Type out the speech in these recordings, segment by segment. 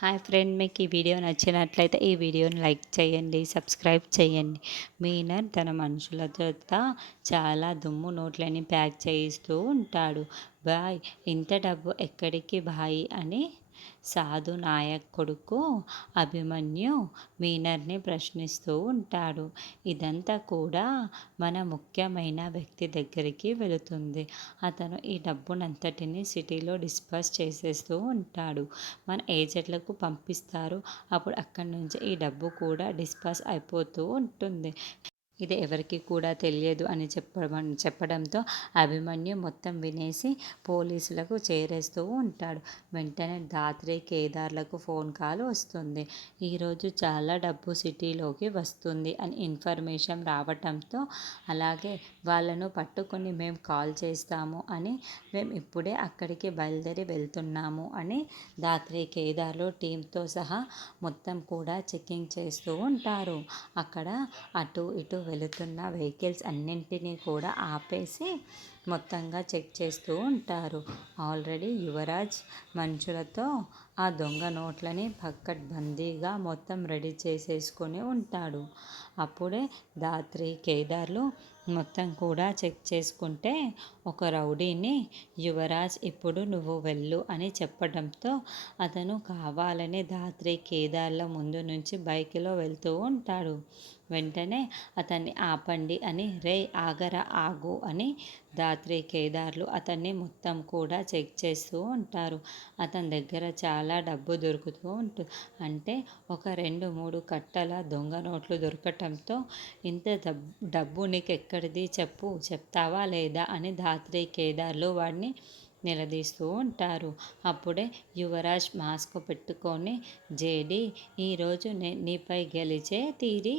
Hi friend, మీకు ఈ video నచ్చినట్లయితే ఈ వీడియోని లైక్ చేయండి, సబ్స్క్రైబ్ చేయండి. మీనర్ తన మనుషులతో చాలా దుమ్ము నోట్లని ప్యాక్ చేయిస్తూ ఉంటాడు. బాయ్, ఇంత డబ్బు ఎక్కడికి బాయ్ అని సాధు నాయక్ కొడుకు అభిమన్యు మీనర్ని ప్రశ్నిస్తూ ఉంటాడు. ఇదంతా కూడా మన ముఖ్యమైన వ్యక్తి దగ్గరికి వెళుతుంది. అతను ఈ డబ్బునంతటిని సిటీలో డిస్పర్స్ చేసేస్తూ ఉంటాడు. మన ఏజెంట్లకు పంపిస్తారు. అప్పుడు అక్కడి నుంచి ఈ డబ్బు కూడా డిస్పర్స్ అయిపోతూ ఉంటుంది. ఇది ఎవరికి కూడా తెలియదు అని చెప్పడంతో అభిమన్యు మొత్తం వినేసి పోలీసులకు చేరేస్తూ ఉంటాడు. వెంటనే దాత్రి కేదార్లకు ఫోన్ కాల్ వస్తుంది. ఈరోజు చాలా డబ్బు సిటీలోకి వస్తుంది అని ఇన్ఫర్మేషన్ రావటంతో, అలాగే వాళ్ళను పట్టుకొని మేము కాల్ చేస్తాము అని, మేము ఇప్పుడే అక్కడికి బయలుదేరి వెళ్తున్నాము అని దాత్రి కేదార్లు టీంతో సహా మొత్తం కూడా చెకింగ్ చేస్తూ ఉంటారు. అక్కడ అటు ఇటు వెళుతున్న వెహికల్స్ అన్నింటినీ కూడా ఆపేసి మొత్తంగా చెక్ చేస్తూ ఉంటారు. ఆల్రెడీ యువరాజ్ మనుషులతో ఆ దొంగ నోట్లని పక్కడ్బందీగా మొత్తం రెడీ చేసేసుకొని ఉంటాడు. అప్పుడే దాత్రి కేదార్లు మొత్తం కూడా చెక్ చేసుకుంటే ఒక రౌడీని యువరాజ్ ఇప్పుడు నువ్వు వెళ్ళు అని చెప్పడంతో అతను కావాలని దాత్రి కేదార్ల ముందు నుంచి బైక్లో వెళ్తూ ఉంటాడు. వెంటనే అతన్ని ఆపండి అని, రే ఆగరా ఆగు అని దాత్రి కేదార్లు అతన్ని మొత్తం కూడా చెక్ చేస్తూ ఉంటారు. అతని దగ్గర చాలా డబ్బు దొరుకుతూ ఉంటుంది. అంటే ఒక 2-3 కట్టల దొంగ నోట్లు దొరకటంతో, ఇంత డబ్బు నీకు ఎక్కడిది చెప్తావా లేదా అని దాత్రి కేదార్లు వాడిని నిలదీస్తూ ఉంటారు. అప్పుడే యువరాజ్ మాస్క్ పెట్టుకొని, జేడి, ఈరోజు నీపై గెలిచే తీరి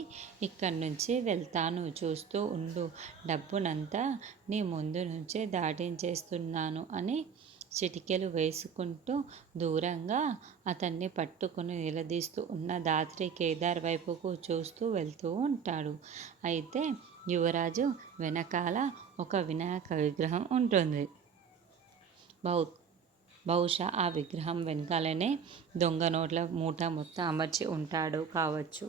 ఇక్కడి నుంచి వెళ్తాను, చూస్తూ ఉండు, డబ్బునంతా నీ ముందు నుంచే దాటించేస్తున్నాను అని చిటికెలు వేసుకుంటూ దూరంగా అతన్ని పట్టుకుని నిలదీస్తూ ఉన్న దాత్రి కేదార్ వైపుకు చూస్తూ వెళ్తూ ఉంటాడు. అయితే యువరాజు వెనకాల ఒక వినాయక విగ్రహం ఉంటుంది. బహుశా ఆ విగ్రహం వెనకాలనే దొంగ నోట్ల మూట మొత్తం అమర్చి ఉంటాడు కావచ్చు.